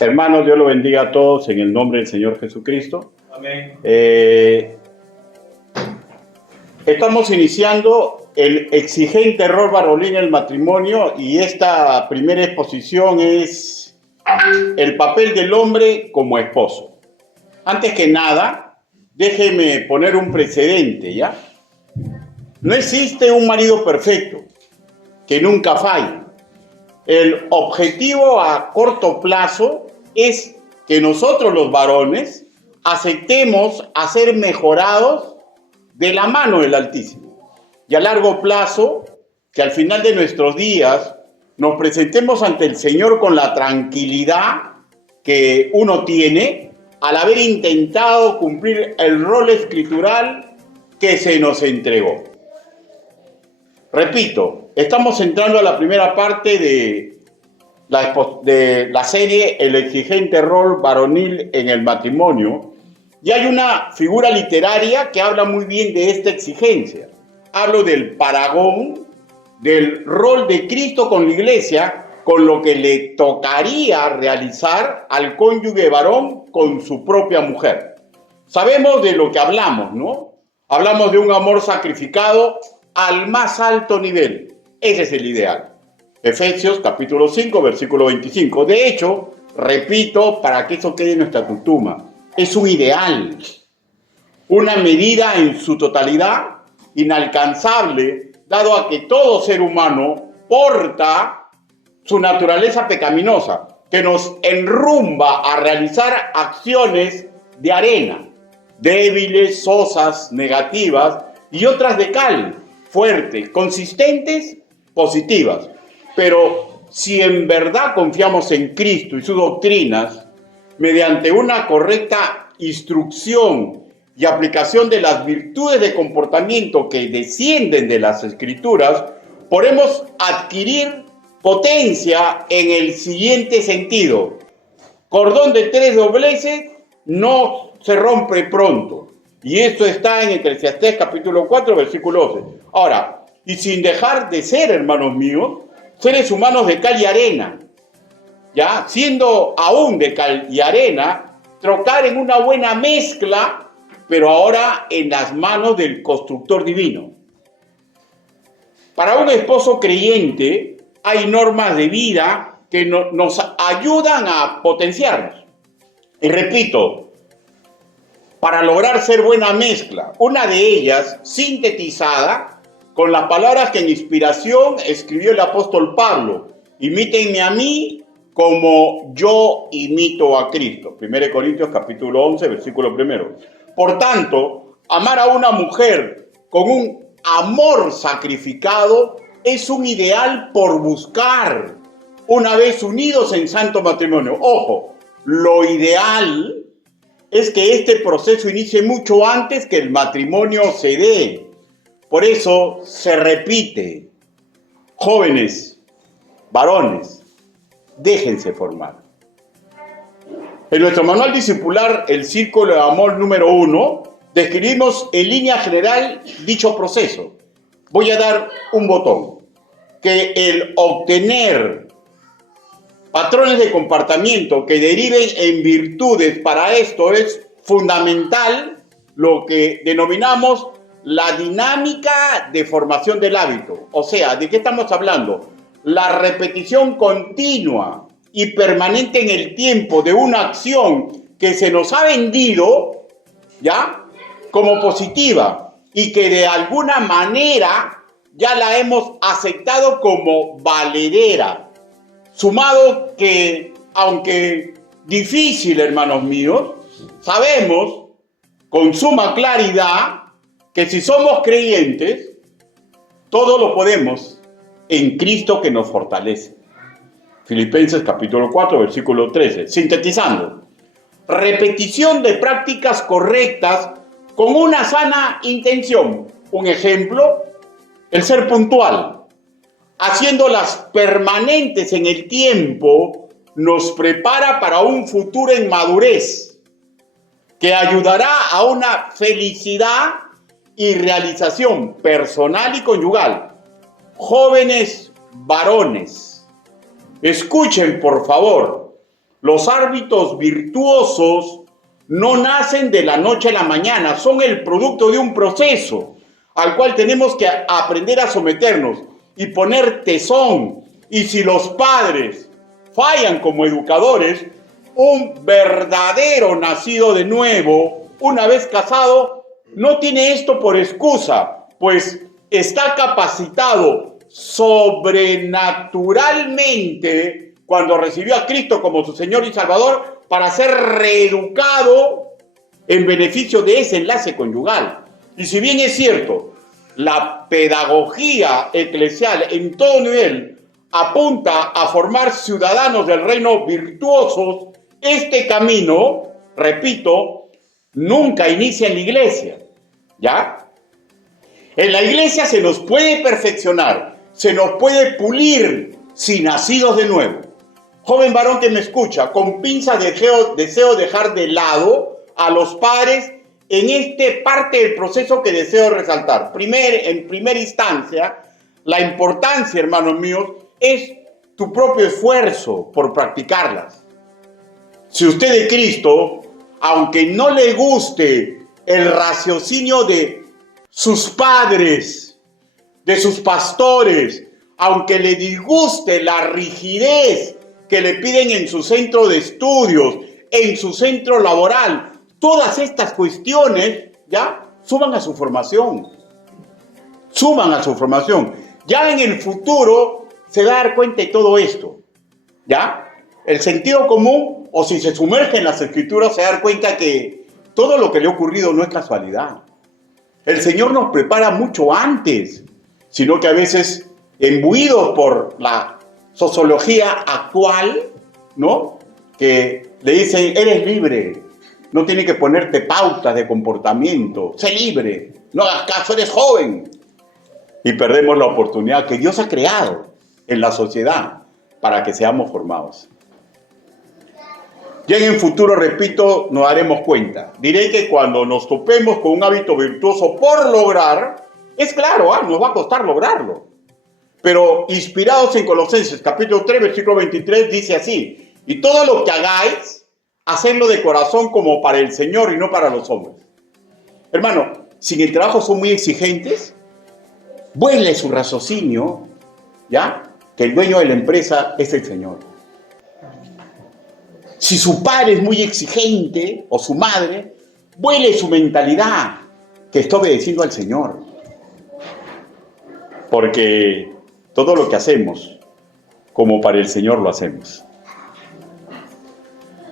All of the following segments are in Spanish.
Hermanos, Dios los bendiga a todos en el nombre del Señor Jesucristo. Amén. Estamos iniciando el exigente rol varonil en el matrimonio y esta primera exposición es el papel del hombre como esposo. Antes que nada, déjeme poner un precedente, ¿ya? No existe un marido perfecto que nunca falle. El objetivo a corto plazo es que nosotros los varones aceptemos a ser mejorados de la mano del Altísimo. Y a largo plazo, que al final de nuestros días nos presentemos ante el Señor con la tranquilidad que uno tiene al haber intentado cumplir el rol escritural que se nos entregó. Repito, estamos entrando a la primera parte de la serie El exigente rol varonil en el matrimonio, y hay una figura literaria que habla muy bien de esta exigencia. Hablo del paragón, del rol de Cristo con la iglesia, con lo que le tocaría realizar al cónyuge varón con su propia mujer. Sabemos de lo que hablamos, ¿no? Hablamos de un amor sacrificado al más alto nivel. Ese es el ideal. Efesios capítulo 5, versículo 25. De hecho, repito, para que eso quede en nuestra tutuma, es un ideal, una medida en su totalidad inalcanzable, dado a que todo ser humano porta su naturaleza pecaminosa, que nos enrumba a realizar acciones de arena, débiles, sosas, negativas, y otras de cal, fuertes, consistentes, positivas. Pero si en verdad confiamos en Cristo y sus doctrinas, mediante una correcta instrucción y aplicación de las virtudes de comportamiento que descienden de las Escrituras, podemos adquirir potencia en el siguiente sentido. Cordón de tres dobleces no se rompe pronto. Y esto está en Eclesiastés capítulo 4, versículo 11. Ahora, y sin dejar de ser, hermanos míos, seres humanos de cal y arena, ¿ya? Siendo aún de cal y arena, trocar en una buena mezcla, pero ahora en las manos del constructor divino. Para un esposo creyente hay normas de vida que nos ayudan a potenciarnos. Y repito, para lograr ser buena mezcla, una de ellas sintetizada con las palabras que en inspiración escribió el apóstol Pablo: imítenme a mí como yo imito a Cristo. 1 Corintios capítulo 11, versículo 1. Por tanto, amar a una mujer con un amor sacrificado es un ideal por buscar, una vez unidos en santo matrimonio. Ojo, lo ideal es que este proceso inicie mucho antes que el matrimonio se dé. Por eso se repite: jóvenes, varones, déjense formar. En nuestro manual discipular, el Círculo de Amor número 1, describimos en línea general dicho proceso. Voy a dar un botón: que el obtener patrones de comportamiento que deriven en virtudes, para esto es fundamental lo que denominamos la dinámica de formación del hábito. O sea, ¿de qué estamos hablando? La repetición continua y permanente en el tiempo de una acción que se nos ha vendido, ¿ya?, como positiva, y que de alguna manera ya la hemos aceptado como valedera. Sumado que, aunque difícil, hermanos míos, sabemos con suma claridad que si somos creyentes, todo lo podemos en Cristo que nos fortalece. Filipenses capítulo 4, versículo 13. Sintetizando: repetición de prácticas correctas con una sana intención. Un ejemplo: el ser puntual. Haciéndolas permanentes en el tiempo, nos prepara para un futuro en madurez, que ayudará a una felicidad y realización personal y conyugal. Jóvenes varones, escuchen por favor, Los árbitros virtuosos no nacen de la noche a la mañana, son el producto de un proceso al cual tenemos que aprender a someternos y poner tesón. Y si los padres fallan como educadores, un verdadero nacido de nuevo, una vez casado, no tiene esto por excusa, pues está capacitado sobrenaturalmente cuando recibió a Cristo como su Señor y Salvador para ser reeducado en beneficio de ese enlace conyugal. Y si bien es cierto, la pedagogía eclesial en todo nivel apunta a formar ciudadanos del reino virtuosos, este camino, repito, nunca inicia en la iglesia, ¿ya? En la iglesia se nos puede perfeccionar, se nos puede pulir si nacidos de nuevo. Joven varón que me escucha, con pinza deseo dejar de lado a los padres en esta parte del proceso que deseo resaltar. En primera instancia, la importancia, hermanos míos, es tu propio esfuerzo por practicarlas. Si usted de Cristo, aunque no le guste el raciocinio de sus padres, de sus pastores, aunque le disguste la rigidez que le piden en su centro de estudios, en su centro laboral, todas estas cuestiones, ¿ya? Suban a su formación. Suban a su formación. Ya en el futuro se va a dar cuenta de todo esto, ¿ya? El sentido común, o si se sumerge en las escrituras, se va a dar cuenta que todo lo que le ha ocurrido no es casualidad. El Señor nos prepara mucho antes, sino que a veces, imbuidos por la sociología actual, ¿no? Que le dicen, eres libre, no tienes que ponerte pautas de comportamiento, sé libre, no hagas caso, eres joven. Y perdemos la oportunidad que Dios ha creado en la sociedad para que seamos formados. Ya en el futuro, repito, nos daremos cuenta. Diré que cuando nos topemos con un hábito virtuoso por lograr, es claro, nos va a costar lograrlo. Pero inspirados en Colosenses capítulo 3, versículo 23, dice así: y todo lo que hagáis, hacedlo de corazón como para el Señor y no para los hombres. Hermano, si en el trabajo son muy exigentes, vuele su raciocinio, ¿ya? Que el dueño de la empresa es el Señor. Si su padre es muy exigente, o su madre, vuele su mentalidad, que está obedeciendo al Señor. Porque todo lo que hacemos, como para el Señor lo hacemos.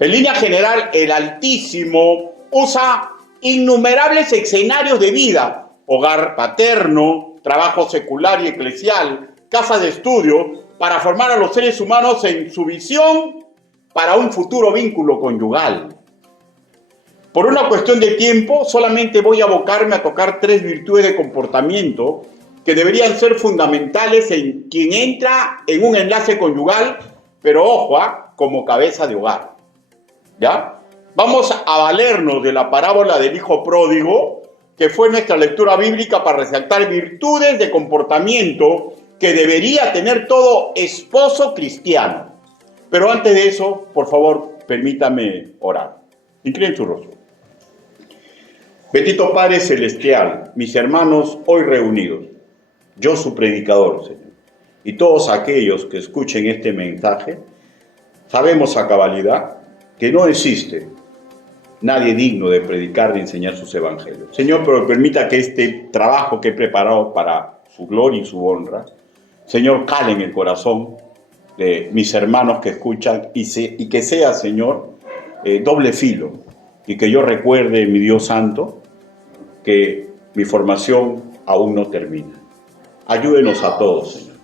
En línea general, el Altísimo usa innumerables escenarios de vida: hogar paterno, trabajo secular y eclesial, casa de estudio, para formar a los seres humanos en su visión para un futuro vínculo conyugal. Por una cuestión de tiempo, solamente voy a abocarme a tocar 3 virtudes de comportamiento que deberían ser fundamentales en quien entra en un enlace conyugal, pero ojo, como cabeza de hogar. ¿Ya? Vamos a valernos de la parábola del hijo pródigo, que fue nuestra lectura bíblica, para resaltar virtudes de comportamiento que debería tener todo esposo cristiano. Pero antes de eso, por favor, permítame orar. Inclinen su rostro. Bendito Padre Celestial, mis hermanos hoy reunidos, yo su predicador, Señor, y todos aquellos que escuchen este mensaje, sabemos a cabalidad que no existe nadie digno de predicar y enseñar sus evangelios. Señor, pero permita que este trabajo que he preparado para su gloria y su honra, Señor, cale en el corazón de mis hermanos que escuchan y que sea, Señor, doble filo, y que yo recuerde, mi Dios Santo, que mi formación aún no termina. Ayúdenos a todos, Señor.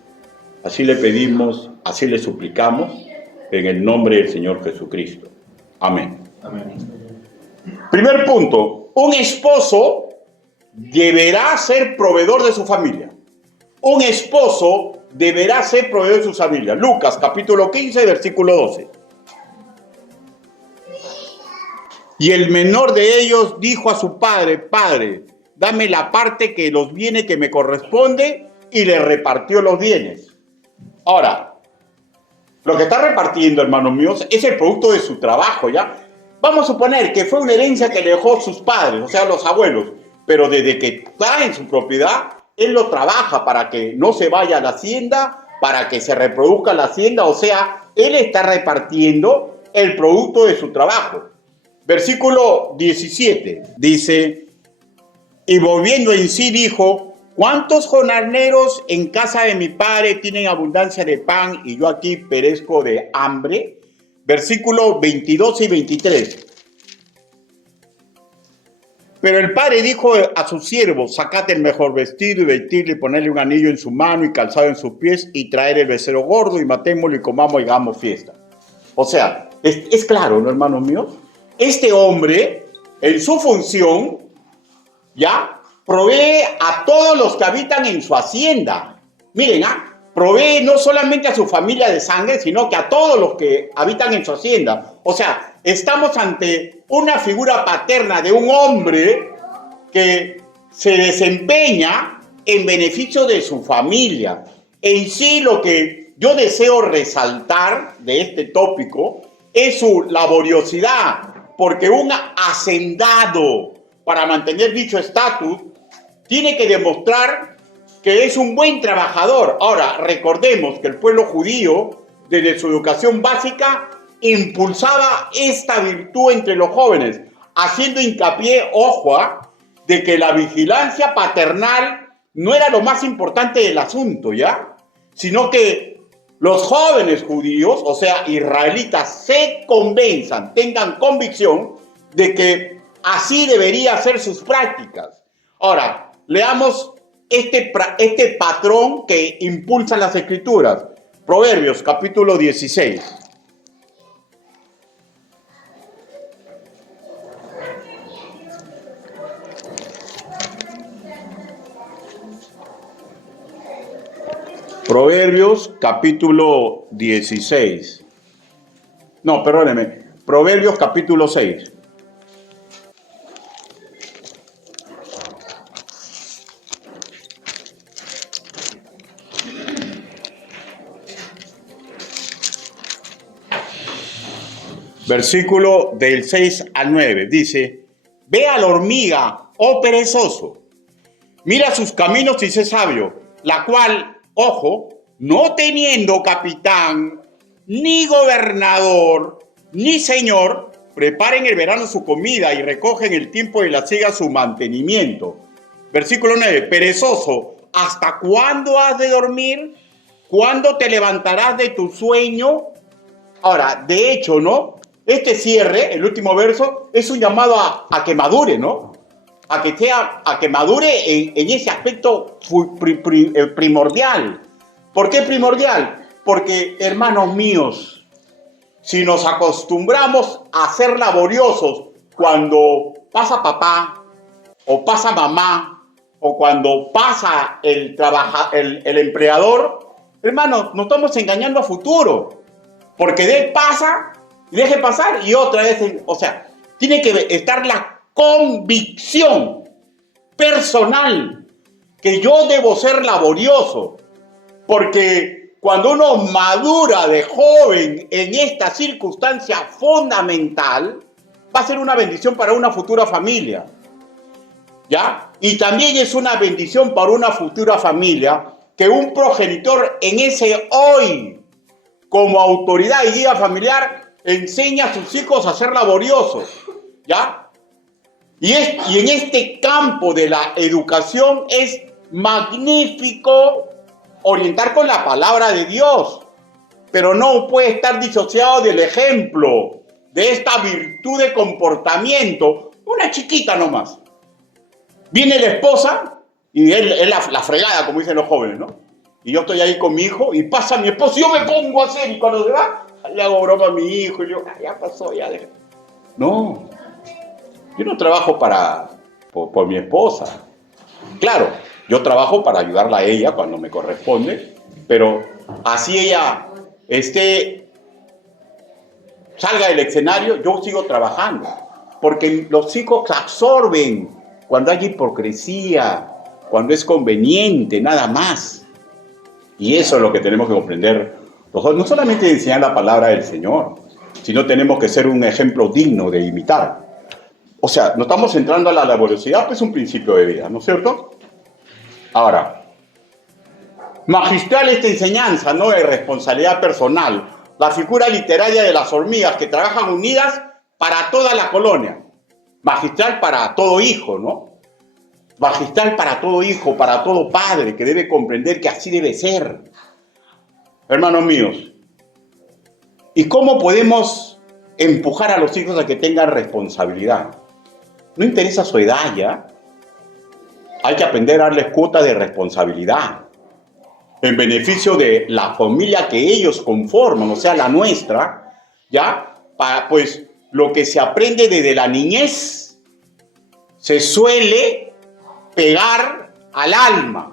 Así le pedimos, así le suplicamos, en el nombre del Señor Jesucristo. Amén. Amén. Primer punto: un esposo deberá ser proveedor de su familia. Un esposo deberá ser proveedor de su familia. Lucas capítulo 15, versículo 12. Y el menor de ellos dijo a su padre: Padre, dame la parte que los bienes que me corresponde, y le repartió los bienes. Ahora, Lo que está repartiendo, hermanos míos, es el producto de su trabajo, ¿ya? Vamos a suponer que fue una herencia que le dejó sus padres, o sea, los abuelos, pero desde que está en su propiedad, él lo trabaja para que no se vaya a la hacienda, para que se reproduzca la hacienda, o sea, él está repartiendo el producto de su trabajo. Versículo 17 dice, y volviendo en sí dijo, ¿cuántos jornaleros en casa de mi padre tienen abundancia de pan y yo aquí perezco de hambre? Versículos 22 y 23. Pero el padre dijo a sus siervos, sacad el mejor vestido y vestirle y ponerle un anillo en su mano y calzado en sus pies y traer el becerro gordo y matémoslo y comamos y hagamos fiesta. O sea, es claro, ¿no, hermanos míos? Este hombre, en su función, ya, provee a todos los que habitan en su hacienda. Miren, provee no solamente a su familia de sangre, sino que a todos los que habitan en su hacienda. O sea, estamos ante una figura paterna de un hombre que se desempeña en beneficio de su familia. En sí, lo que yo deseo resaltar de este tópico es su laboriosidad, porque un hacendado, para mantener dicho estatus, tiene que demostrar que es un buen trabajador. Ahora, recordemos que el pueblo judío, desde su educación básica, impulsaba esta virtud entre los jóvenes, haciendo hincapié, ojo, de que la vigilancia paternal no era lo más importante del asunto, ¿ya? Sino que los jóvenes judíos, o sea, israelitas, se convenzan, tengan convicción de que así debería ser sus prácticas. Ahora, leamos este patrón que impulsa las Escrituras. Proverbios, capítulo 16. Proverbios, capítulo 16. No, perdóneme. Proverbios, capítulo 6. Versículo del 6 al 9. Dice, ve a la hormiga, oh perezoso, mira sus caminos y sé sabio, la cual, ojo, no teniendo capitán, ni gobernador, ni señor, prepara en el verano su comida y recoge en el tiempo de la siega su mantenimiento. Versículo 9, perezoso, ¿hasta cuándo has de dormir? ¿Cuándo te levantarás de tu sueño? Ahora, de hecho, ¿no? Este cierre, el último verso, es un llamado a que madure, ¿no? A que madure en ese aspecto primordial. ¿Por qué primordial? Porque, hermanos míos, si nos acostumbramos a ser laboriosos cuando pasa papá, o pasa mamá, o cuando pasa el empleador, hermanos, nos estamos engañando a futuro. Porque de él pasa, deje pasar y otra vez, o sea, tiene que estar la convicción personal que yo debo ser laborioso, porque cuando uno madura de joven en esta circunstancia fundamental, va a ser una bendición para una futura familia, ¿ya? Y también es una bendición para una futura familia que un progenitor en ese hoy, como autoridad y guía familiar, enseña a sus hijos a ser laboriosos, ¿ya? Y en este campo de la educación es magnífico orientar con la palabra de Dios, pero no puede estar disociado del ejemplo de esta virtud de comportamiento. Una chiquita nomás. Viene la esposa y es la fregada, como dicen los jóvenes, ¿no? Y yo estoy ahí con mi hijo y pasa mi esposo y yo me pongo a hacer, y cuando se va, le hago broma a mi hijo y yo, ya pasó, ya deja. No, yo no trabajo por mi esposa. Claro, yo trabajo para ayudarla a ella cuando me corresponde, pero así ella salga del escenario, yo sigo trabajando, porque los hijos absorben cuando hay hipocresía, cuando es conveniente, nada más. Y eso es lo que tenemos que comprender No solamente enseñar la palabra del Señor, sino tenemos que ser un ejemplo digno de imitar. O sea, no estamos entrando a la laboriosidad, pues es un principio de vida, ¿no es cierto? Ahora, magistral esta enseñanza, ¿no?, de responsabilidad personal. La figura literaria de las hormigas que trabajan unidas para toda la colonia. Magistral para todo hijo, ¿no? Magistral para todo hijo, para todo padre, que debe comprender que así debe ser. Hermanos míos, ¿y cómo podemos empujar a los hijos a que tengan responsabilidad? No interesa su edad ya. Hay que aprender a darles cuota de responsabilidad en beneficio de la familia que ellos conforman, o sea, la nuestra, ¿ya? Pues lo que se aprende desde la niñez se suele pegar al alma.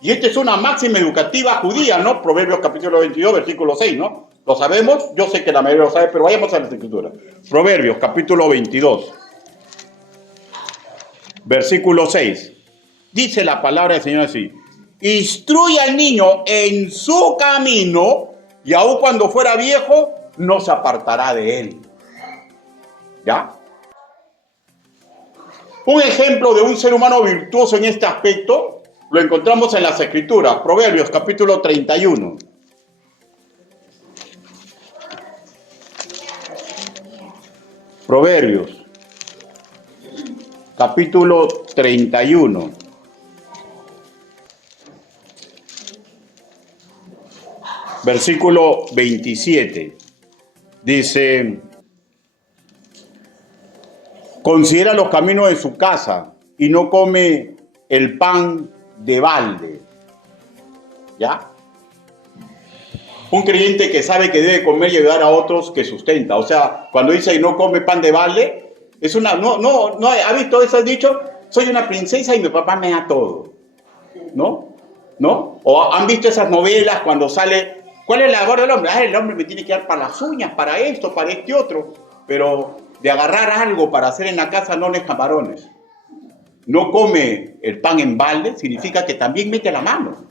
Y esta es una máxima educativa judía, ¿no? Proverbios capítulo 22, versículo 6, ¿no? ¿Lo sabemos? Yo sé que la mayoría lo sabe, pero vayamos a las escrituras. Proverbios capítulo 22, versículo 6. Dice la palabra del Señor así: instruye al niño en su camino, y aun cuando fuera viejo, no se apartará de él. ¿Ya? Un ejemplo de un ser humano virtuoso en este aspecto lo encontramos en las Escrituras. Proverbios capítulo 31. Proverbios capítulo 31. Versículo 27. Dice: considera los caminos de su casa y no come el pan de balde. ¿Ya? Un creyente que sabe que debe comer y ayudar a otros que sustenta. O sea, cuando dice no come pan de balde, es una... No, ¿ha visto eso dicho? Soy una princesa y mi papá me da todo. ¿No? ¿No? O han visto esas novelas cuando sale... ¿Cuál es la labor del hombre? El hombre me tiene que dar para las uñas, para esto, para este otro. Pero de agarrar algo para hacer en la casa no es camarones. No come el pan en balde, significa que también mete la mano.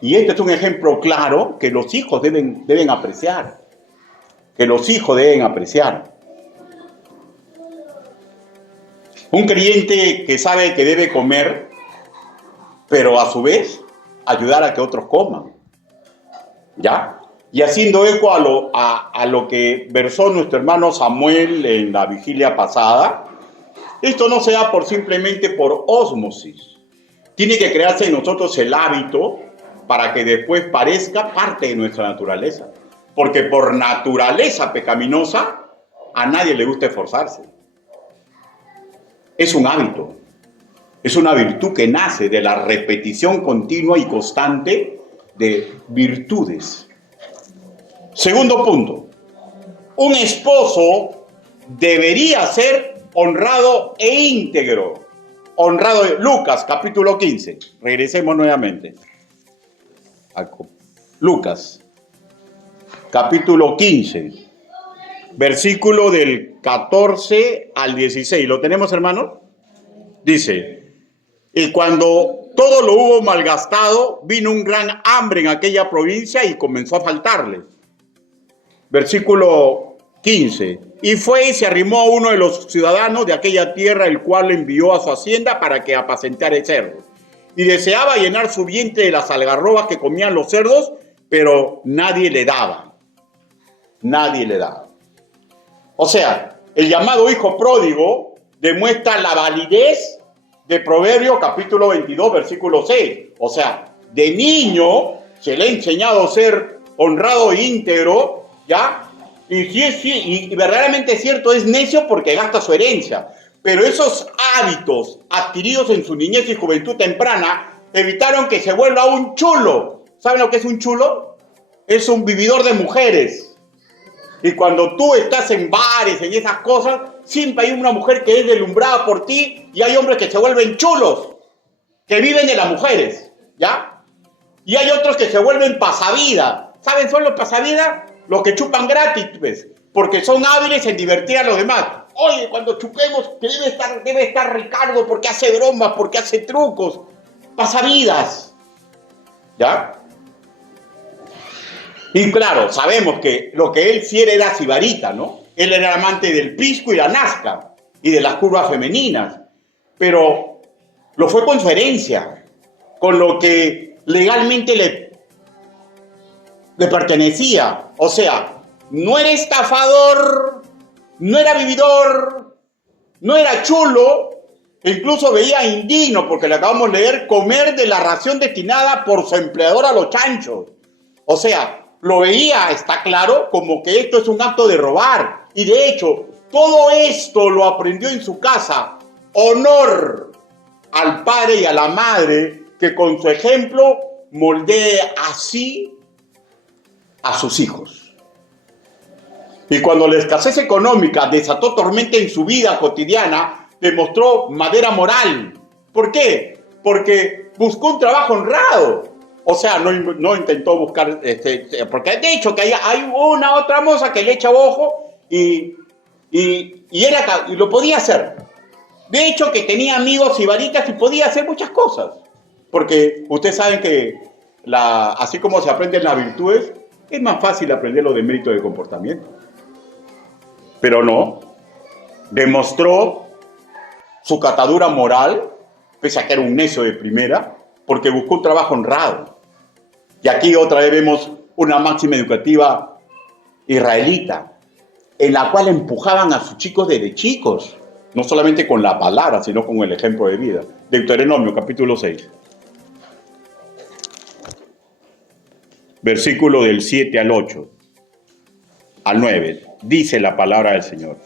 Y este es un ejemplo claro que los hijos deben apreciar. Que los hijos deben apreciar. Un creyente que sabe que debe comer, pero a su vez ayudar a que otros coman. ¿Ya? Y haciendo eco a lo que versó nuestro hermano Samuel en la vigilia pasada, esto no se da simplemente por ósmosis. Tiene que crearse en nosotros el hábito para que después parezca parte de nuestra naturaleza. Porque por naturaleza pecaminosa, a nadie le gusta esforzarse. Es un hábito. Es una virtud que nace de la repetición continua y constante de virtudes. Segundo punto. Un esposo debería ser honrado e íntegro. Honrado. Lucas, capítulo 15. Regresemos nuevamente. Lucas, capítulo 15. Versículo del 14 al 16. ¿Lo tenemos, hermano? Dice: y cuando todo lo hubo malgastado, vino un gran hambre en aquella provincia y comenzó a faltarle. Versículo 15. Y fue y se arrimó a uno de los ciudadanos de aquella tierra, el cual le envió a su hacienda para que apacentara cerdos. Y deseaba llenar su vientre de las algarrobas que comían los cerdos, pero nadie le daba. Nadie le daba. O sea, el llamado hijo pródigo demuestra la validez de Proverbios capítulo 22, versículo 6. O sea, de niño se le ha enseñado a ser honrado e íntegro, ¿ya? Y verdaderamente es cierto, es necio porque gasta su herencia. Pero esos hábitos adquiridos en su niñez y juventud temprana evitaron que se vuelva un chulo. ¿Saben lo que es un chulo? Es un vividor de mujeres. Y cuando tú estás en bares, en esas cosas, siempre hay una mujer que es deslumbrada por ti y hay hombres que se vuelven chulos, que viven de las mujeres, ¿ya? Y hay otros que se vuelven pasavida. ¿Saben? Son los pasavidas los que chupan gratis, pues, porque son hábiles en divertir a los demás. Oye, cuando chupemos, que debe estar Ricardo porque hace bromas, porque hace trucos. Pasavidas, ¿ya? Y claro, sabemos que lo que él sí era sibarita, ¿no? Él era amante del pisco y la nazca y de las curvas femeninas, pero lo fue con su herencia, con lo que legalmente le pertenecía. O sea, no era estafador, no era vividor, no era chulo, e incluso veía indigno, porque le acabamos de leer, comer de la ración destinada por su empleador a los chanchos. O sea, lo veía, está claro, como que esto es un acto de robar. Y de hecho, todo esto lo aprendió en su casa. Honor al padre y a la madre que con su ejemplo moldee así a sus hijos. Y cuando la escasez económica desató tormenta en su vida cotidiana, demostró madera moral. ¿Por qué? Porque buscó un trabajo honrado. O sea, no intentó buscar, porque de hecho que hay una otra moza que le echa ojo y lo podía hacer. De hecho que tenía amigos sibaritas y podía hacer muchas cosas. Porque ustedes saben que así como se aprenden las virtudes, es más fácil aprenderlo de mérito de comportamiento. Pero no, demostró su catadura moral, pese a que era un necio de primera, porque buscó un trabajo honrado. Y aquí otra vez vemos una máxima educativa israelita, en la cual empujaban a sus chicos desde chicos, no solamente con la palabra, sino con el ejemplo de vida. Deuteronomio, capítulo 6. Versículo del 7 al 8, al 9, dice la palabra del Señor.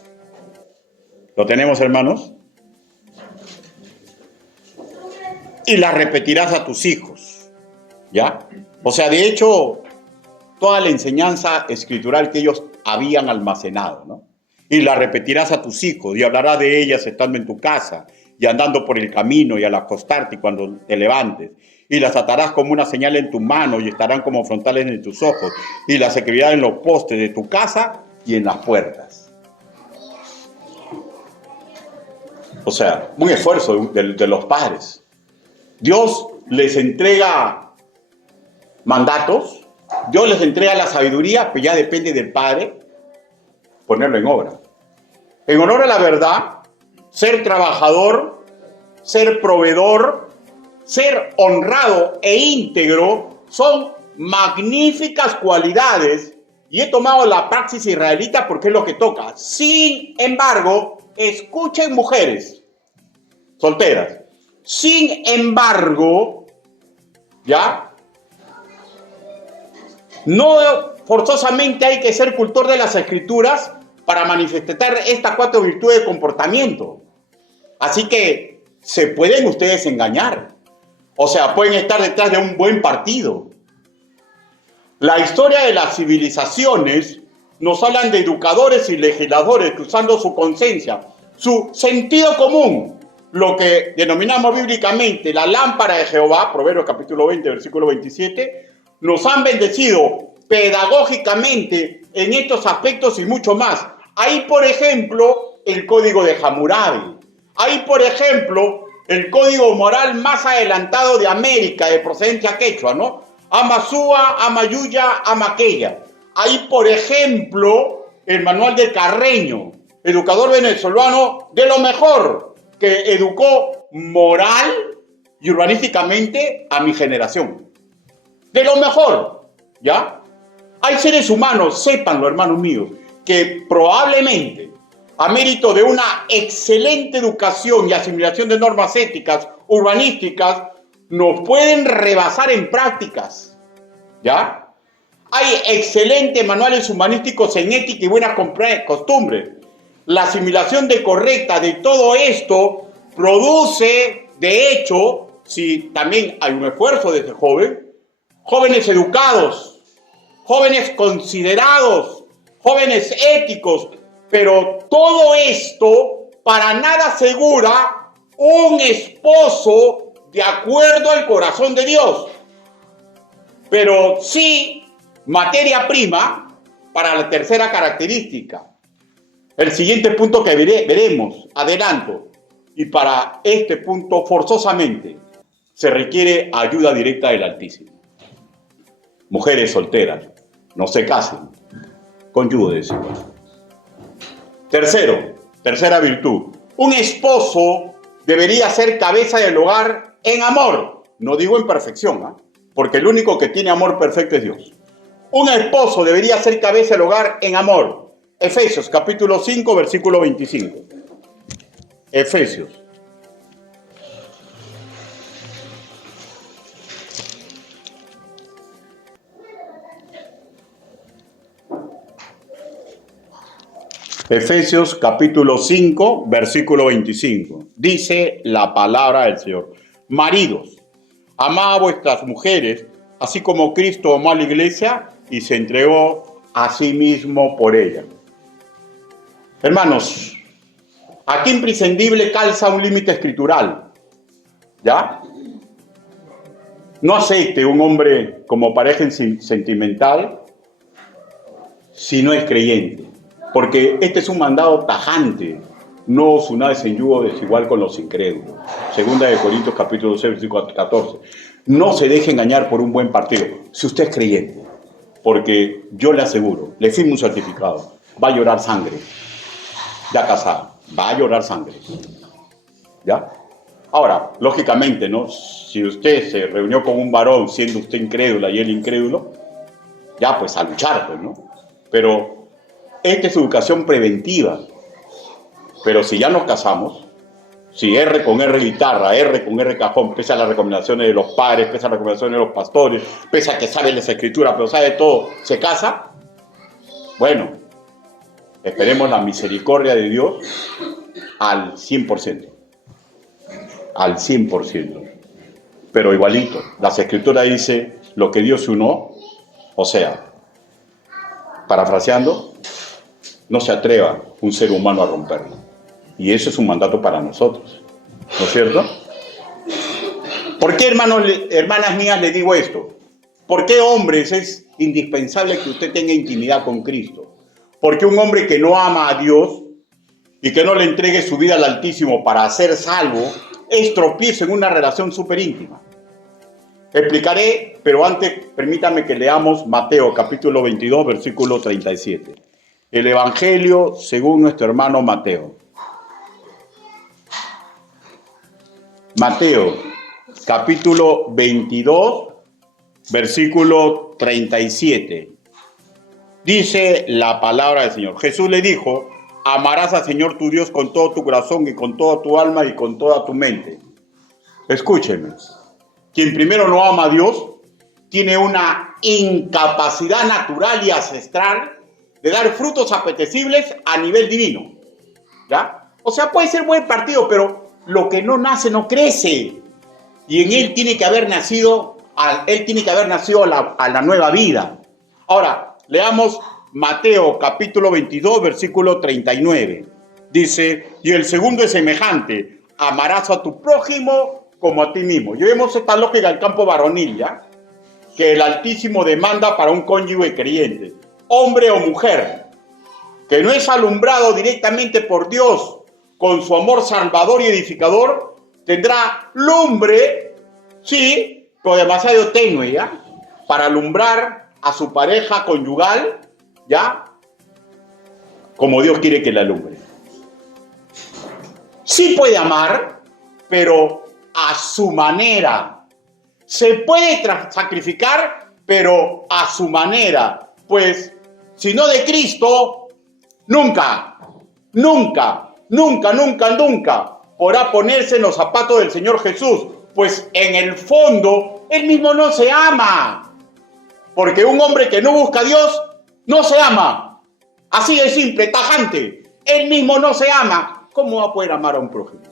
¿Lo tenemos, hermanos? Y la repetirás a tus hijos, ¿ya? O sea, de hecho, toda la enseñanza escritural que ellos habían almacenado, ¿no? Y la repetirás a tus hijos y hablarás de ellas estando en tu casa y andando por el camino y al acostarte y cuando te levantes. Y las atarás como una señal en tu mano y estarán como frontales en tus ojos. Y las escribirás en los postes de tu casa y en las puertas. O sea, un esfuerzo de los padres. Dios les entrega mandatos, Dios les entrega la sabiduría, pero ya depende del padre ponerlo en obra. En honor a la verdad, ser trabajador, ser proveedor, ser honrado e íntegro son magníficas cualidades y he tomado la praxis israelita porque es lo que toca. Sin embargo, escuchen mujeres solteras. Sin embargo, ¿ya? No forzosamente hay que ser cultor de las escrituras para manifestar estas 4 virtudes de comportamiento. Así que se pueden ustedes engañar. O sea, pueden estar detrás de un buen partido. La historia de las civilizaciones nos hablan de educadores y legisladores que usando su conciencia, su sentido común, lo que denominamos bíblicamente la lámpara de Jehová, Proverbios capítulo 20, versículo 27, nos han bendecido pedagógicamente en estos aspectos y mucho más. Hay, por ejemplo, el código de Hammurabi. Hay, por ejemplo, el código moral más adelantado de América, de procedencia quechua, ¿no? Amazúa, Amayuya, Amaqueya. Hay, por ejemplo, el manual de Carreño, educador venezolano de lo mejor, que educó moral y urbanísticamente a mi generación. De lo mejor, ¿ya? Hay seres humanos, sépanlo, hermanos míos, que probablemente, a mérito de una excelente educación y asimilación de normas éticas, urbanísticas, nos pueden rebasar en prácticas, ¿ya? Hay excelentes manuales humanísticos en ética y buenas costumbres. La asimilación correcta de todo esto produce, de hecho, si también hay un esfuerzo de ese joven, jóvenes educados, jóvenes considerados, jóvenes éticos, pero todo esto para nada asegura un esposo de acuerdo al corazón de Dios, pero sí materia prima para la tercera característica. El siguiente punto que veremos, adelanto, y para este punto forzosamente se requiere ayuda directa del Altísimo. Mujeres solteras, no se casen. Cónyuge desigual. Tercera virtud. Un esposo debería ser cabeza del hogar en amor. No digo en perfección, ¿eh? Porque el único que tiene amor perfecto es Dios. Un esposo debería ser cabeza del hogar en amor. Efesios capítulo 5, versículo 25. Efesios. Efesios capítulo 5, versículo 25. Dice la palabra del Señor. Maridos, amad a vuestras mujeres, así como Cristo amó a la iglesia y se entregó a sí mismo por ella. Hermanos, aquí imprescindible calza un límite escritural. ¿Ya? No acepte un hombre como pareja sentimental si no es creyente. Porque este es un mandado tajante. No os unáis en yugo desigual con los incrédulos. Segunda de Corintios capítulo 6, versículo 14. No se deje engañar por un buen partido, si usted es creyente. Porque yo le aseguro, le firmo un certificado, va a llorar sangre. Ya casado, va a llorar sangre. ¿Ya? Ahora, lógicamente, ¿no? Si usted se reunió con un varón siendo usted incrédula y él incrédulo, ya pues a luchar, pues, ¿no? Pero esta es educación preventiva. Pero si ya nos casamos, si R con R guitarra, R con R cajón, pese a las recomendaciones de los padres, pese a las recomendaciones de los pastores, pese a que sabe las escrituras, pero sabe todo, se casa, bueno, esperemos la misericordia de Dios al 100%. Al 100%. Pero igualito, las escrituras dice lo que Dios unió, o sea, parafraseando, no se atreva un ser humano a romperlo. Y eso es un mandato para nosotros, ¿no es cierto? ¿Por qué, hermanas mías, les digo esto? ¿Por qué, hombres, es indispensable que usted tenga intimidad con Cristo? Porque un hombre que no ama a Dios y que no le entregue su vida al Altísimo para ser salvo, es tropiezo en una relación súper íntima. Explicaré, pero antes permítame que leamos Mateo capítulo 22, versículo 37. El Evangelio según nuestro hermano Mateo. Mateo capítulo 22, versículo 37. Dice la palabra del Señor. Jesús le dijo: amarás al Señor tu Dios con todo tu corazón y con toda tu alma y con toda tu mente. Escúcheme. Quien primero no ama a Dios tiene una incapacidad natural y ancestral de dar frutos apetecibles a nivel divino. ¿Ya? O sea, puede ser buen partido, pero lo que no nace no crece. Y en él tiene que haber nacido, a la nueva vida. Ahora, leamos Mateo capítulo 22, versículo 39. Dice: y el segundo es semejante: amarás a tu prójimo como a ti mismo. Llevemos esta lógica al campo varonil, ¿ya? Que el Altísimo demanda para un cónyuge creyente, hombre o mujer, que no es alumbrado directamente por Dios con su amor salvador y edificador, tendrá lumbre, sí, pero demasiado tenue, ¿ya? Para alumbrar a su pareja conyugal, ¿ya? Como Dios quiere que la alumbre. Sí puede amar, pero a su manera. Se puede sacrificar, pero a su manera. Pues, si no de Cristo, nunca podrá ponerse en los zapatos del Señor Jesús. Pues en el fondo, él mismo no se ama. Porque un hombre que no busca a Dios, no se ama. Así de simple, tajante. Él mismo no se ama. ¿Cómo va a poder amar a un prójimo?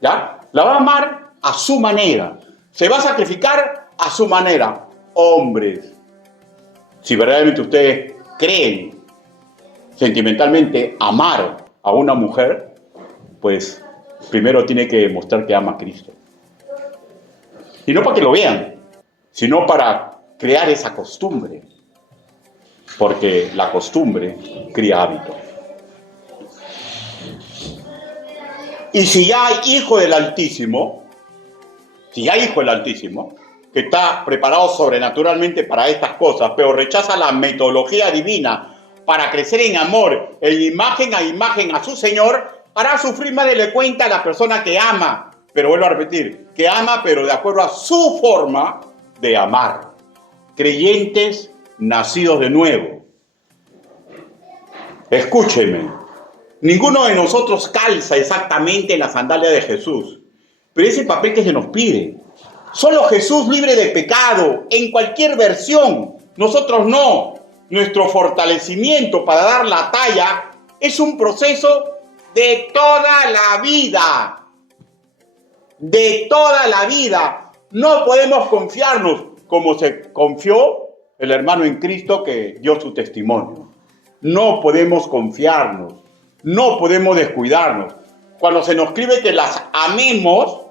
¿Ya? La va a amar a su manera. Se va a sacrificar a su manera. Hombres, si verdaderamente ustedes creen sentimentalmente amar a una mujer, pues primero tiene que demostrar que ama a Cristo. Y no para que lo vean, sino para crear esa costumbre. Porque la costumbre cría hábito. Y si ya hay hijo del Altísimo, que está preparado sobrenaturalmente para estas cosas, pero rechaza la metodología divina para crecer en amor, en imagen a su Señor, hará sufrir más de la cuenta a la persona que ama, pero vuelvo a repetir, que ama pero de acuerdo a su forma de amar. Creyentes nacidos de nuevo. Escúcheme, ninguno de nosotros calza exactamente la sandalia de Jesús, pero es el papel que se nos pide. Solo Jesús libre de pecado, en cualquier versión, nosotros no. Nuestro fortalecimiento para dar la talla es un proceso de toda la vida. De toda la vida. No podemos confiarnos como se confió el hermano en Cristo que dio su testimonio. No podemos confiarnos. No podemos descuidarnos. Cuando se nos escribe que las amemos,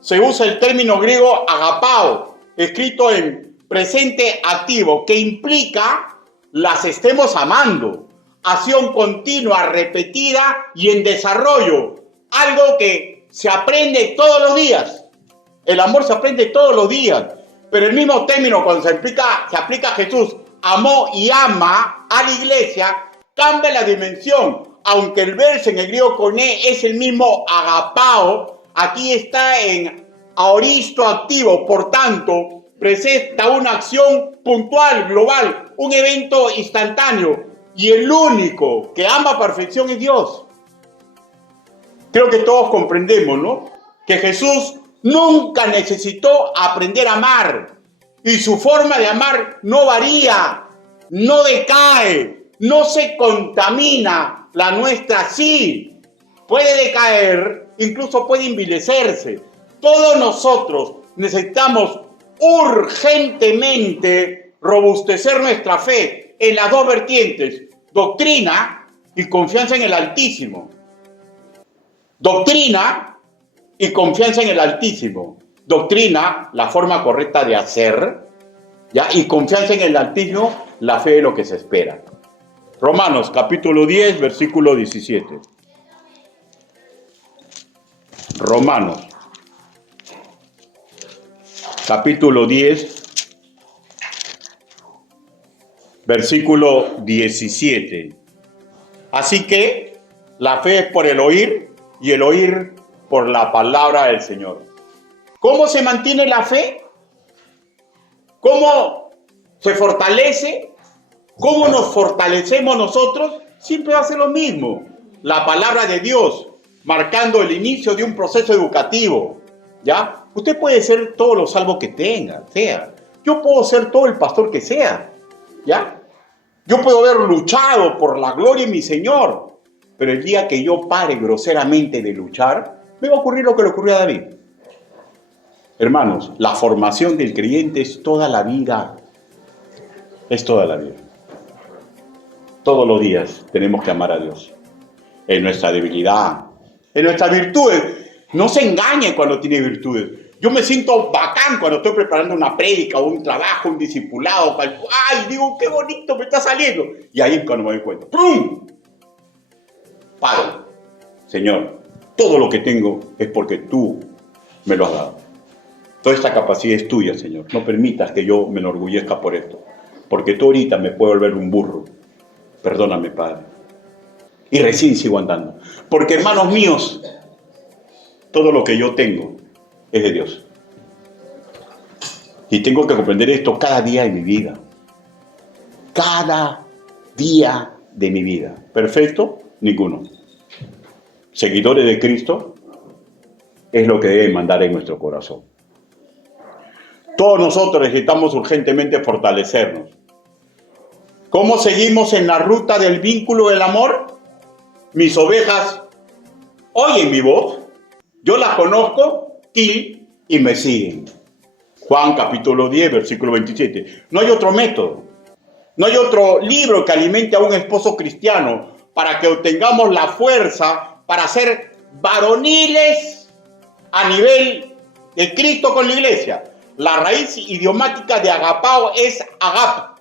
se usa el término griego agapao, escrito en presente activo, que implica las estemos amando. Acción continua, repetida y en desarrollo. Algo que se aprende todos los días. El amor se aprende todos los días. Pero el mismo término cuando se aplica a Jesús, amó y ama a la iglesia, cambia la dimensión. Aunque el verso en el griego koine es el mismo agapao, aquí está en aoristo activo, por tanto, presenta una acción puntual, global, un evento instantáneo. Y el único que ama a perfección es Dios. Creo que todos comprendemos, ¿no? Que Jesús nunca necesitó aprender a amar. Y su forma de amar no varía, no decae, no se contamina. La nuestra sí. Puede decaer, incluso puede envilecerse. Todos nosotros necesitamos urgentemente robustecer nuestra fe en las dos vertientes, doctrina y confianza en el Altísimo. Doctrina y confianza en el Altísimo. Doctrina, la forma correcta de hacer, ¿ya? Y confianza en el Altísimo, la fe de lo que se espera. Romanos, capítulo 10, versículo 17. Romanos, capítulo 10, versículo 17. Así que la fe es por el oír y el oír por la palabra del Señor. ¿Cómo se mantiene la fe? ¿Cómo se fortalece? ¿Cómo nos fortalecemos nosotros? Siempre va a ser lo mismo. La palabra de Dios, marcando el inicio de un proceso educativo. ¿Ya? Usted puede ser todos los salvos que tenga, sea. Yo puedo ser todo el pastor que sea. ¿Ya? Yo puedo haber luchado por la gloria de mi Señor, pero el día que yo pare groseramente de luchar, me va a ocurrir lo que le ocurrió a David. Hermanos, la formación del creyente es toda la vida. Es toda la vida. Todos los días tenemos que amar a Dios. En nuestra debilidad, en nuestras virtudes. No se engañe cuando tiene virtudes. Yo me siento bacán cuando estoy preparando una prédica o un trabajo, un discipulado. ¡Ay! Digo, qué bonito me está saliendo. Y ahí es cuando me doy cuenta. ¡Pum! Paro. Señor, todo lo que tengo es porque tú me lo has dado. Toda esta capacidad es tuya, Señor. No permitas que yo me enorgullezca por esto. Porque tú ahorita me puedes volver un burro. Perdóname, Padre. Y recién sigo andando. Porque, hermanos míos, todo lo que yo tengo es de Dios. Y tengo que comprender esto cada día de mi vida. Cada día de mi vida. ¿Perfecto? Ninguno. Seguidores de Cristo es lo que debe mandar en nuestro corazón. Todos nosotros necesitamos urgentemente fortalecernos. ¿Cómo seguimos en la ruta del vínculo del amor? Mis ovejas oyen mi voz, yo las conozco, y me siguen. Juan capítulo 10, versículo 27. No hay otro método, no hay otro libro que alimente a un esposo cristiano para que obtengamos la fuerza para ser varoniles a nivel de Cristo con la iglesia. La raíz idiomática de agapao es agap.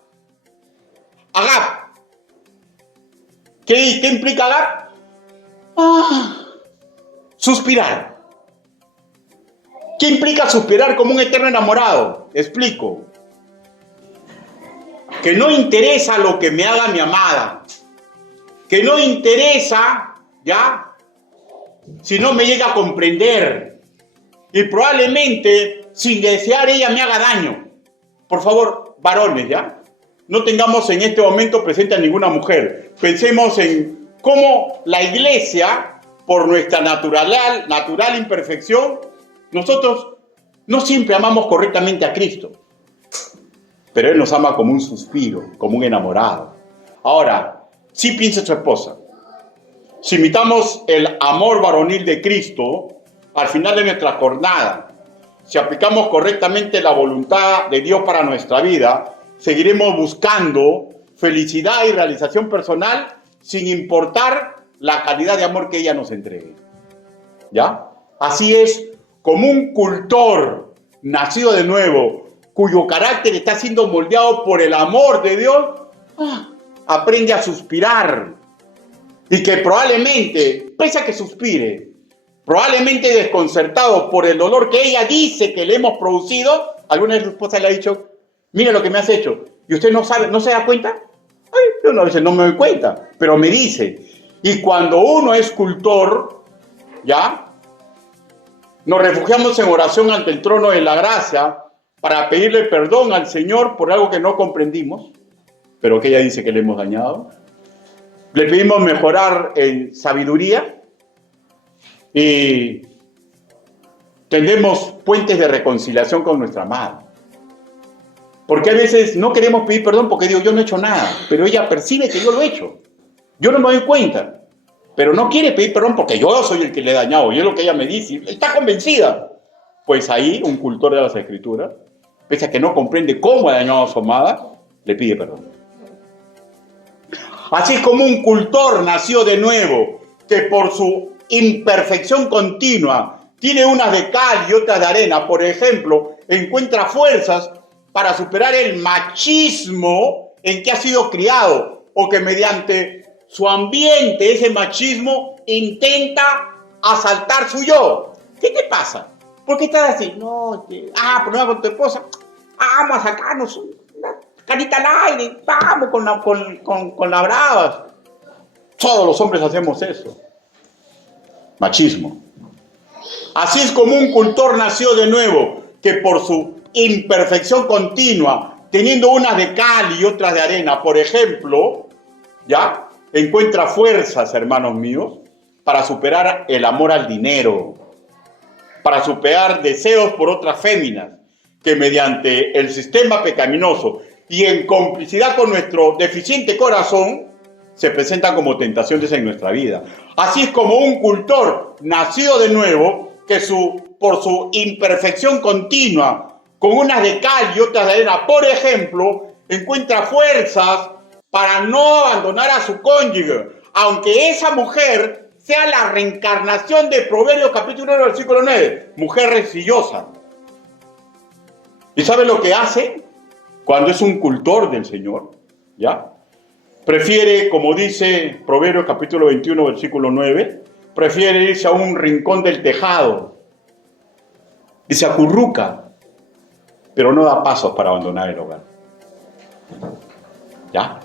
Agap. ¿Qué implica agap? Suspirar. ¿Qué implica suspirar como un eterno enamorado? Explico. Que no interesa lo que me haga mi amada. Que no interesa, ¿ya? Si no me llega a comprender. Y probablemente, sin desear, ella me haga daño. Por favor, varones, ¿ya? No tengamos en este momento presente a ninguna mujer. Pensemos en cómo la iglesia, por nuestra natural imperfección, nosotros no siempre amamos correctamente a Cristo. Pero Él nos ama como un suspiro, como un enamorado. Ahora, sí piensa su esposa. Si imitamos el amor varonil de Cristo, al final de nuestra jornada, si aplicamos correctamente la voluntad de Dios para nuestra vida, seguiremos buscando felicidad y realización personal sin importar la calidad de amor que ella nos entregue. ¿Ya? Así es, como un cultor nacido de nuevo, cuyo carácter está siendo moldeado por el amor de Dios, aprende a suspirar. Y que probablemente, pese a que suspire, probablemente desconcertado por el dolor que ella dice que le hemos producido, alguna vez su esposa le ha dicho, mira lo que me has hecho, y usted no sabe, ¿no se da cuenta? Ay, yo a veces no me doy cuenta, pero me dice. Y cuando uno es cultor, ¿ya? Nos refugiamos en oración ante el trono de la gracia para pedirle perdón al Señor por algo que no comprendimos, pero que ella dice que le hemos dañado. Le pedimos mejorar en sabiduría y tendemos puentes de reconciliación con nuestra amada. Porque a veces no queremos pedir perdón porque digo, yo no he hecho nada, pero ella percibe que yo lo he hecho. Yo no me doy cuenta, pero no quiere pedir perdón porque yo soy el que le he dañado, y es lo que ella me dice, está convencida. Pues ahí un cultor de las Escrituras, pese a que no comprende cómo ha dañado a su amada, le pide perdón. Así como un cultor nació de nuevo, que por su imperfección continua tiene unas de cal y otras de arena, por ejemplo, encuentra fuerzas para superar el machismo en que ha sido criado, o que mediante su ambiente, ese machismo, intenta asaltar su yo. ¿Qué te pasa? ¿Por qué estás así? No, problema con tu esposa. Vamos a sacarnos una carita al aire, vamos con la bravas. Todos los hombres hacemos eso. Machismo. Así es como un cultor nació de nuevo, que por su imperfección continua, teniendo unas de cal y otras de arena, por ejemplo, ¿ya? Encuentra fuerzas, hermanos míos, para superar el amor al dinero, para superar deseos por otras féminas, que mediante el sistema pecaminoso y en complicidad con nuestro deficiente corazón, se presentan como tentaciones en nuestra vida. Así es como un cultor nacido de nuevo, que por su imperfección continua, con unas de cal y otras de arena, por ejemplo, encuentra fuerzas para no abandonar a su cónyuge, aunque esa mujer sea la reencarnación de Proverbios capítulo 1, versículo 9, mujer rencillosa. ¿Y sabe lo que hace cuando es un cultor del Señor? ¿Ya? Prefiere, como dice Proverbios capítulo 21, versículo 9, prefiere irse a un rincón del tejado y se acurruca, pero no da pasos para abandonar el hogar. ¿Ya?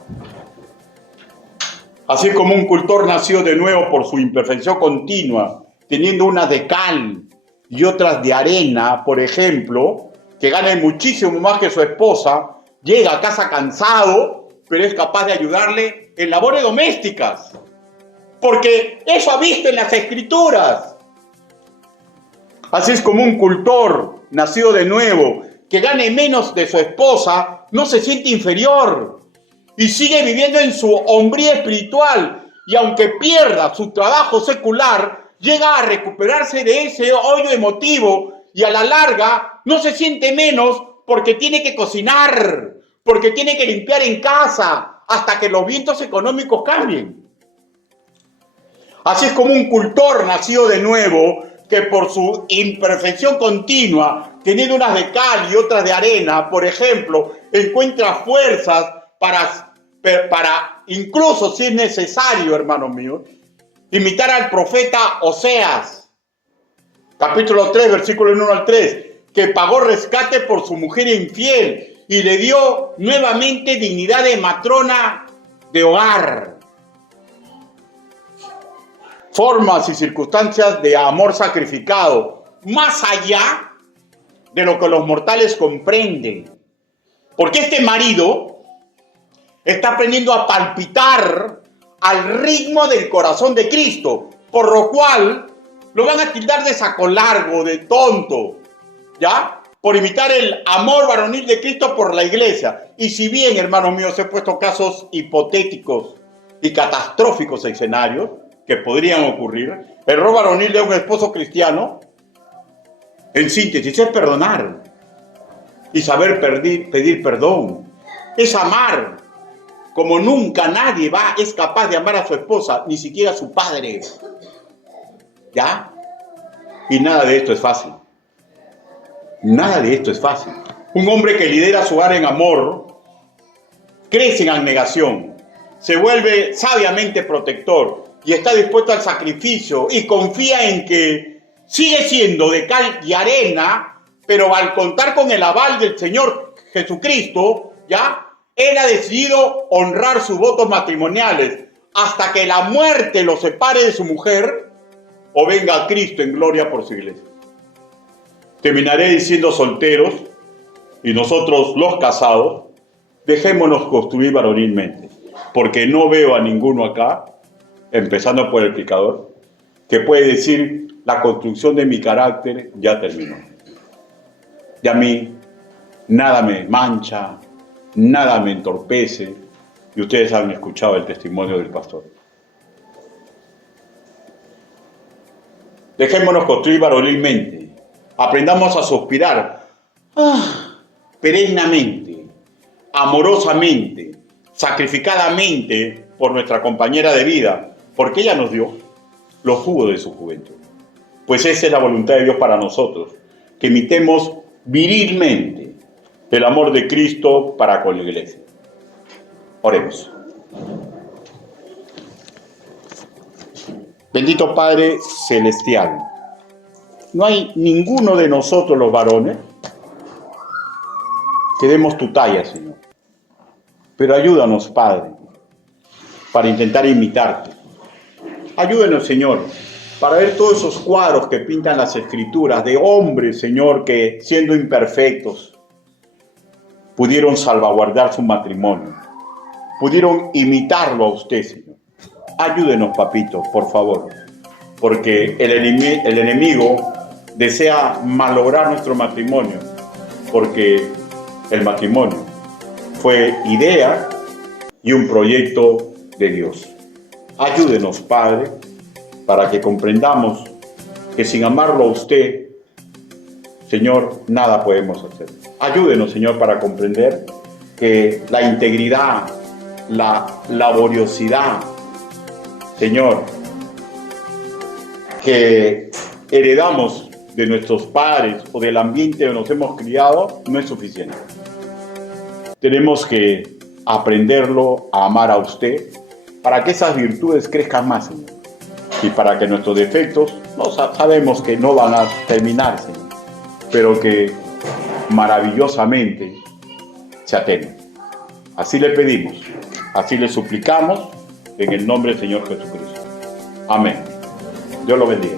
Así como un cultor nació de nuevo por su imperfección continua, teniendo unas de cal y otras de arena, por ejemplo, que gana muchísimo más que su esposa, llega a casa cansado, pero es capaz de ayudarle en labores domésticas. Porque eso ha visto en las Escrituras. Así es como un cultor nacido de nuevo, que gane menos de su esposa, no se siente inferior y sigue viviendo en su hombría espiritual, y aunque pierda su trabajo secular, llega a recuperarse de ese hoyo emotivo, y a la larga no se siente menos porque tiene que cocinar, porque tiene que limpiar en casa, hasta que los vientos económicos cambien. Así es como un cultor nacido de nuevo, que por su imperfección continua, teniendo unas de cal y otras de arena, por ejemplo, encuentra fuerzas para incluso, si es necesario, hermanos míos, imitar al profeta Oseas, capítulo 3, versículo 1 al 3, que pagó rescate por su mujer infiel y le dio nuevamente dignidad de matrona de hogar. Formas y circunstancias de amor sacrificado, más allá de lo que los mortales comprenden. Porque este marido está aprendiendo a palpitar al ritmo del corazón de Cristo, por lo cual lo van a tildar de saco largo, de tonto, ¿ya? Por imitar el amor varonil de Cristo por la iglesia. Y si bien, hermanos míos, he puesto casos hipotéticos y catastróficos escenarios que podrían ocurrir, el rol varonil de un esposo cristiano, en síntesis, es perdonar y saber pedir perdón. Es amar como nunca nadie es capaz de amar a su esposa, ni siquiera a su padre. ¿Ya? Y nada de esto es fácil. Nada de esto es fácil. Un hombre que lidera su hogar en amor crece en abnegación, se vuelve sabiamente protector y está dispuesto al sacrificio y confía en que sigue siendo de cal y arena, pero al contar con el aval del Señor Jesucristo, ¿ya? Él ha decidido honrar sus votos matrimoniales hasta que la muerte lo separe de su mujer o venga a Cristo en gloria por su iglesia. Terminaré diciendo, solteros y nosotros los casados, dejémonos construir varonilmente, porque no veo a ninguno acá, empezando por el pecador, que puede decir, la construcción de mi carácter ya terminó. Y a mí nada me mancha, nada me entorpece, y ustedes han escuchado el testimonio del pastor. Dejémonos construir varonilmente, aprendamos a suspirar perennamente, amorosamente, sacrificadamente por nuestra compañera de vida, porque ella nos dio los jugos de su juventud. Pues esa es la voluntad de Dios para nosotros, que imitemos virilmente el amor de Cristo para con la iglesia. Oremos. Bendito Padre Celestial, no hay ninguno de nosotros los varones que demos tu talla, Señor. Pero ayúdanos, Padre, para intentar imitarte. Ayúdenos, Señor, para ver todos esos cuadros que pintan las Escrituras de hombres, Señor, que siendo imperfectos, pudieron salvaguardar su matrimonio, pudieron imitarlo a usted, Señor. Ayúdenos, papito, por favor, porque el enemigo desea malograr nuestro matrimonio, porque el matrimonio fue idea y un proyecto de Dios. Ayúdenos, Padre, para que comprendamos que sin amarlo a usted, Señor, nada podemos hacer. Ayúdenos, Señor, para comprender que la integridad, la laboriosidad, Señor, que heredamos de nuestros padres o del ambiente donde nos hemos criado, no es suficiente. Tenemos que aprenderlo a amar a usted para que esas virtudes crezcan más, Señor. Y para que nuestros defectos, sabemos que no van a terminar, Señor, pero que maravillosamente se atengan. Así le pedimos, así le suplicamos, en el nombre del Señor Jesucristo. Amén. Dios lo bendiga.